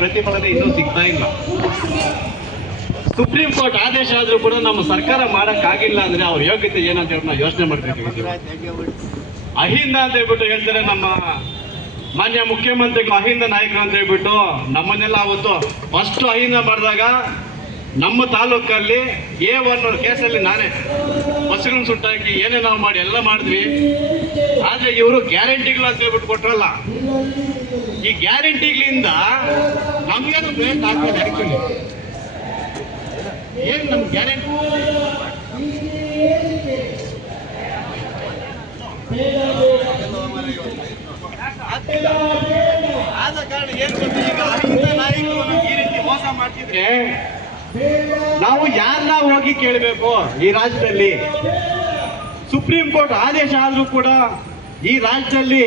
ಪ್ರತಿಫಲನೆ ಇನ್ನೂ ಸಿಗ್ತಾ ಇಲ್ಲ. ಸುಪ್ರೀಂ ಕೋರ್ಟ್ ಆದೇಶ ಆದ್ರೂ ಕೂಡ ನಮ್ಮ ಸರ್ಕಾರ ಮಾಡಕ್ಕಾಗಿಲ್ಲ ಅಂದ್ರೆ ಅವ್ರ ಯೋಗ್ಯತೆ ಏನಂತ ಹೇಳಿ ನಾವು ಯೋಚನೆ ಮಾಡ್ಬೇಕಾಗಿದೆ. ಅಹಿಂದ ಅಂತ ಹೇಳ್ಬಿಟ್ಟು ಹೇಳ್ತಾರೆ ನಮ್ಮ ಮಾನ್ಯ ಮುಖ್ಯಮಂತ್ರಿಗಳು, ಅಹಿಂದ ನಾಯಕರು ಅಂತ ಹೇಳ್ಬಿಟ್ಟು ನಮ್ಮನ್ನೆಲ್ಲ ಅವತ್ತು ಫಸ್ಟ್ ಅಹಿಂದ ಮಾಡಿದಾಗ ನಮ್ಮ ತಾಲೂಕಲ್ಲಿ A1 ಕೇಸಲ್ಲಿ ನಾನೇ ಬಸ್ಗಳನ್ನು ಸುಟ್ಟಾಕಿ ಏನೇ ನಾವು ಮಾಡಿ ಎಲ್ಲ ಮಾಡಿದ್ವಿ. ಆದ್ರೆ ಇವರು ಗ್ಯಾರಂಟಿಗಳು ಅಂತ ಹೇಳ್ಬಿಟ್ಟು ಕೊಟ್ರಲ್ಲ, ಈ ಗ್ಯಾರಂಟಿಗಳಿಂದ ನಮ್ಗೇನು ಬ್ರೇಕ್ ಆಗ್ತದೆ. ಆಕ್ಚುಲಿ ಏನ್ ನಮ್ ಗ್ಯಾರಂಟಿ ಆದ ಕಾರಣ ಏನ್ ಗೊತ್ತಿ, ಈಗ ಅಹಿಂದ ನಾಯಕರು ಈ ರೀತಿ ಮೋಸ ಮಾಡ್ತಿದ್ರೆ ನಾವು ಯಾರನ್ನ ಹೋಗಿ ಕೇಳಬೇಕು? ಈ ರಾಜ್ಯದಲ್ಲಿ ಸುಪ್ರೀಂ ಕೋರ್ಟ್ ಆದೇಶ ಆದ್ರೂ ಕೂಡ ಈ ರಾಜ್ಯದಲ್ಲಿ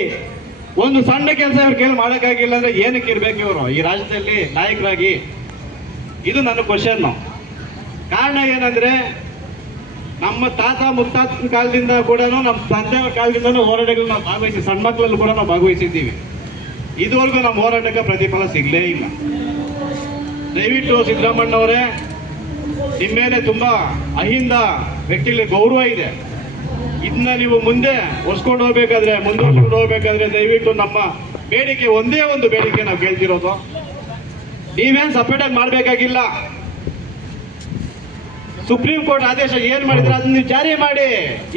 ಒಂದು ಸಣ್ಣ ಕೆಲಸ ಇವ್ರ ಕೇಳಿ ಮಾಡೋಕ್ಕಾಗಿಲ್ಲ ಅಂದ್ರೆ ಏನಕ್ಕೆ ಇರ್ಬೇಕು ಇವರು ಈ ರಾಜ್ಯದಲ್ಲಿ ನಾಯಕರಾಗಿ? ಇದು ನನ್ನ ಕ್ವಶನ್. ಕಾರಣ ಏನಂದ್ರೆ ನಮ್ಮ ತಾತ ಮುತ್ತಾತನ ಕಾಲದಿಂದ ಕೂಡ ನಮ್ಮ ತಂದೆಯವರ ಕಾಲದಿಂದ ಹೋರಾಟಗಳು ನಾವು ಭಾಗವಹಿಸಿ, ಸಣ್ಣ ಮಕ್ಕಳಲ್ಲೂ ಕೂಡ ನಾವು ಭಾಗವಹಿಸಿದ್ದೀವಿ. ಇದುವರೆಗೂ ನಮ್ಮ ಹೋರಾಟಕ್ಕೆ ಪ್ರತಿಫಲ ಸಿಗಲೇ ಇಲ್ಲ. ದಯವಿಟ್ಟು ಸಿದ್ದರಾಮಣ್ಣವರೇ, ನಿಮ್ಮ ಮೇಲೆ ತುಂಬಾ ಅಹಿಂದ ವ್ಯಕ್ತಿಗಳಿಗೆ ಗೌರವ ಇದೆ. ಇದನ್ನ ನೀವು ಮುಂದೆ ಮುಂದುವರ್ಸ್ಕೊಂಡು ಹೋಗ್ಬೇಕಾದ್ರೆ ದಯವಿಟ್ಟು ನಮ್ಮ ಬೇಡಿಕೆ ಒಂದೇ ಒಂದು ಬೇಡಿಕೆ ನಾವು ಕೇಳ್ತಿರೋದು, ನೀವೇನ್ ಸಪರೇಟ್ ಆಗಿ ಮಾಡ್ಬೇಕಾಗಿಲ್ಲ. ಸುಪ್ರೀಂ ಕೋರ್ಟ್ ಆದೇಶ ಏನ್ ಮಾಡಿದ್ರೆ ಅದನ್ನ ನೀವು ಜಾರಿ ಮಾಡಿ.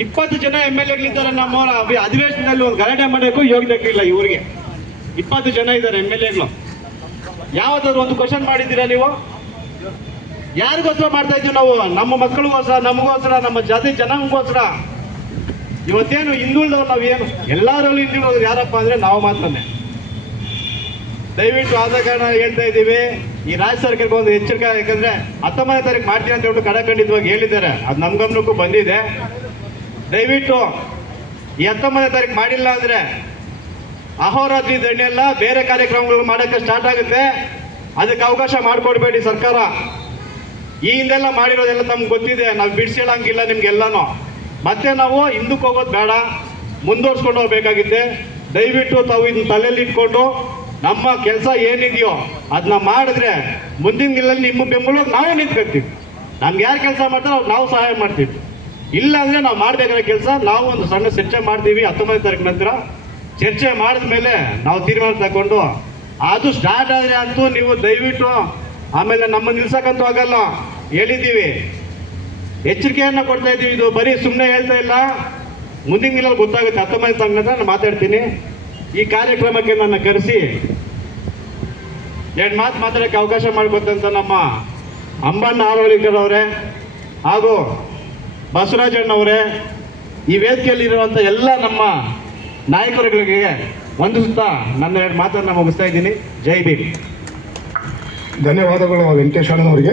20 ಜನ MLAಗಳಿದ್ದಾರೆ ನಮ್ಮ ಅಧಿವೇಶನದಲ್ಲಿ, ಒಂದು ಗಲಾಟೆ ಮಾಡಬೇಕು ಯೋಗ್ಯತೆ ಇಲ್ಲ ಇವ್ರಿಗೆ. 20 ಜನ ಇದ್ದಾರೆ MLAಗಳು. ಯಾವ್ದಾದ್ರು ಒಂದು ಕ್ವಶನ್ ಮಾಡಿದ್ದೀರಾ ನೀವು? ಯಾರಿಗೋಸ್ಕರ ಮಾಡ್ತಾ ಇದ್ದೀವಿ ನಾವು? ನಮ್ಮ ಮಕ್ಕಳಿಗೋಸ್ಕರ, ನಮಗೋಸ್ಕರ, ನಮ್ಮ ಜಾತಿ ಜನಾಂಗಕ್ಕೋಸ್ಕರ. ಇವತ್ತೇನು ಹಿಂದುಳಿದವ್ರು ನಾವೇನು ಎಲ್ಲರಲ್ಲೂ ಹಿಂದುಳಿದವ್ರು ಯಾರಪ್ಪ ಅಂದ್ರೆ ನಾವು ಮಾತ್ರನೇ. ದಯವಿಟ್ಟು ಆದ ಕಾರಣ ಹೇಳ್ತಾ ಇದ್ದೀವಿ, ಈ ರಾಜ್ಯ ಸರ್ಕಾರಕ್ಕೆ ಒಂದು ಎಚ್ಚರಿಕೆ. ಯಾಕಂದ್ರೆ 19ನೇ ತಾರೀಕು ಮಾಡ್ತೀವಿ ಅಂತ ಹೇಳ್ಬಿಟ್ಟು ಖಡಾಖಂಡಿತವಾಗಿ ಹೇಳಿದ್ದಾರೆ, ಅದು ನಮ್ಮ ಗಮನಕ್ಕೂ ಬಂದಿದೆ. ದಯವಿಟ್ಟು ಈ 19ನೇ ತಾರೀಕು ಮಾಡಿಲ್ಲ ಅಂದ್ರೆ ಅಹೋರಾತ್ರಿ ಧರಣಿಯೆಲ್ಲ ಬೇರೆ ಕಾರ್ಯಕ್ರಮಗಳು ಮಾಡೋಕ್ಕೆ ಸ್ಟಾರ್ಟ್ ಆಗುತ್ತೆ. ಅದಕ್ಕೆ ಅವಕಾಶ ಮಾಡಿಕೊಡ್ಬೇಡಿ ಸರ್ಕಾರ. ಈ ಹಿಂದೆಲ್ಲ ಮಾಡಿರೋದೆಲ್ಲ ನಮ್ಗೆ ಗೊತ್ತಿದೆ, ನಾವು ಬಿಡಿಸಿಳಂಗಿಲ್ಲ ನಿಮ್ಗೆಲ್ಲಾನು. ಮತ್ತೆ ನಾವು ಹಿಂದಕ್ಕೆ ಹೋಗೋದು ಬೇಡ, ಮುಂದುವರ್ಸ್ಕೊಂಡು ಹೋಗ್ಬೇಕಾಗಿದೆ. ದಯವಿಟ್ಟು ತಾವು ಇದನ್ನ ತಲೆಯಲ್ಲಿ ಇಟ್ಕೊಂಡು ನಮ್ಮ ಕೆಲಸ ಏನಿದೆಯೋ ಅದನ್ನ ಮಾಡಿದ್ರೆ ಮುಂದಿನ ದಿನದಲ್ಲಿ ನಿಮ್ಮ ಬೆಂಬಲಕ್ಕೆ ನಾವು ನಿಂತ್ಕೊಳ್ತೀವಿ. ನಮ್ಗೆ ಯಾರು ಕೆಲಸ ಮಾಡ್ತಾರೋ ಅವ್ರು ನಾವು ಸಹಾಯ ಮಾಡ್ತೀವಿ. ಇಲ್ಲ ಅಂದ್ರೆ ನಾವು ಮಾಡ್ಬೇಕಾದ ಕೆಲಸ ನಾವು ಒಂದು ಸಣ್ಣ ಚರ್ಚೆ ಮಾಡ್ತೀವಿ. 19ನೇ ತಾರೀಕು ನಂತರ ಚರ್ಚೆ ಮಾಡಿದ ಮೇಲೆ ನಾವು ತೀರ್ಮಾನ ತಗೊಂಡು ಅದು ಸ್ಟಾರ್ಟ್ ಆದ್ರೆ ಅಂತೂ ನೀವು ದಯವಿಟ್ಟು ಆಮೇಲೆ ನಮ್ಮ ನಿಲ್ಸಕ್ಕಂತೂ ಆಗಲ್ಲ. ಹೇಳಿದ್ದೀವಿ, ಎಚ್ಚರಿಕೆಯನ್ನ ಕೊಡ್ತಾ ಇದ್ದೀವಿ. ಇದು ಬರೀ ಸುಮ್ಮನೆ ಹೇಳ್ತಾ ಇಲ್ಲ, ಮುಂದಿನ ದಿನದಲ್ಲಿ ಗೊತ್ತಾಗುತ್ತೆ. 19ನೇ ತಾರೀಕು ನಂತರ ನಾನು ಮಾತಾಡ್ತೀನಿ. ಈ ಕಾರ್ಯಕ್ರಮಕ್ಕೆ ನನ್ನ ಕರೆಸಿ 2 ಮಾತು ಮಾತಾಡೋಕ್ಕೆ ಅವಕಾಶ ಮಾಡಿಕೊಟ್ಟಂತ ನಮ್ಮ ಅಂಬಣ್ಣ ಆರೋಳಿಕರ್ ಅವರೇ ಹಾಗೂ ಬಸವರಾಜಣ್ಣವರೇ, ಈ ವೇದಿಕೆಯಲ್ಲಿರುವಂಥ ಎಲ್ಲ ನಮ್ಮ ನಾಯಕರುಗಳಿಗೆ ವಂದಿಸುತ್ತಾ ನನ್ನ 2 ಮಾತನ್ನು ಮುಗಿಸ್ತಾ ಇದ್ದೀನಿ. ಜೈ ಭೀಮ್. ಧನ್ಯವಾದಗಳು ವೆಂಕಟೇಶ್ ಅಣ್ಣನವರಿಗೆ.